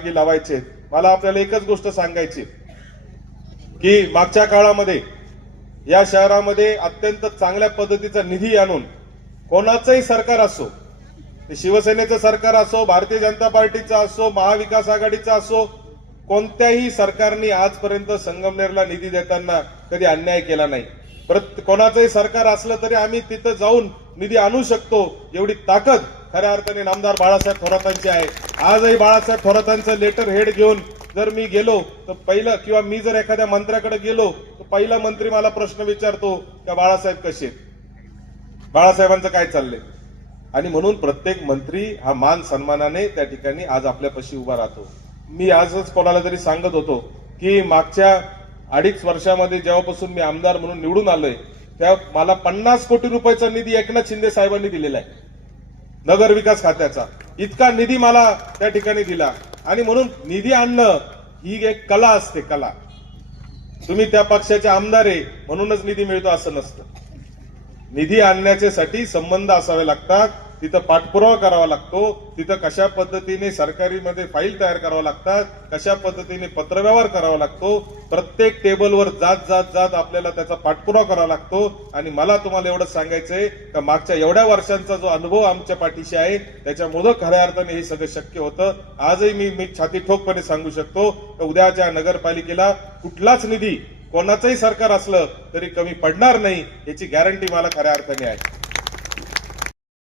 मार्गी लावायचे। मला आपल्याला एकच गोष्ट सांगायची की मागच्या काळामध्ये या शहरामध्ये अत्यंत चांगल्या पद्धतीचा निधी आणून कोणाचंही सरकार असो, ते शिवसेनेचं सरकार असो, भारतीय जनता पार्टीचं असो, महाविकास आघाडीचा असो, कोणत्याही सरकारने आजपर्यंत संगमनेरला निधी देताना कधी अन्याय केला नाही। कोणाचंही सरकार असलं तरी आम्ही तिथं जाऊन निधी आणू शकतो एवढी ताकद खऱ्या अर्थाने नामदार बाळासाहेब थोरातांची आहे। आजही बाळासाहेब थोरातांचं लेटर हेड घेऊन जर मी गेलो तर पहिलं, किंवा मी जर एखाद्या मंत्र्याकडे गेलो तर पहिला मंत्री मला प्रश्न विचारतो का बाळासाहेब कसे आहेत, बाळासाहेबांचं काय चाललंय। आणि म्हणून प्रत्येक मंत्री हा मान सन्मानाने त्या ठिकाणी आज आपल्यापाशी उभा राहतो। मी आजच कोणाला तरी सांगत होतो की मागच्या 2.5 वर्षामध्ये जेव्हापासून मी आमदार म्हणून निवडून आलोय त्या मला 50 कोटी रुपयाचा निधी एकनाथ शिंदे साहेबांनी दिलेला आहे, नगर विकास खात्याचा। इतका निधी मला त्या ठिकाणी दिला। आणि म्हणून निधी आणणं ही एक कला असते, कला। तुम्ही त्या पक्षाचे आमदार आहे म्हणूनच निधी मिळतो असं नसतं। निधी आणण्यासाठी संबंध असावे लागतात, तिथं पाठपुरावा करावा लागतो, तिथं कशा पद्धतीने सरकारीमध्ये फाईल तयार करावं लागतात, कशा पद्धतीने पत्रव्यवहार करावा लागतो, प्रत्येक टेबलवर जात जात जात आपल्याला त्याचा पाठपुरावा करावा लागतो। आणि मला तुम्हाला एवढंच सांगायचंय का मागच्या एवढ्या वर्षांचा जो अनुभव आमच्या पाठीशी आहे त्याच्यामुळे खऱ्या अर्थाने हे सगळं शक्य होतं। आजही मी छाती ठोकपणे सांगू शकतो की उद्याच्या नगरपालिकेला कुठलाच निधी कोणाचंही सरकार असलं तरी कमी पडणार नाही, याची गॅरंटी मला खऱ्या अर्थाने आहे।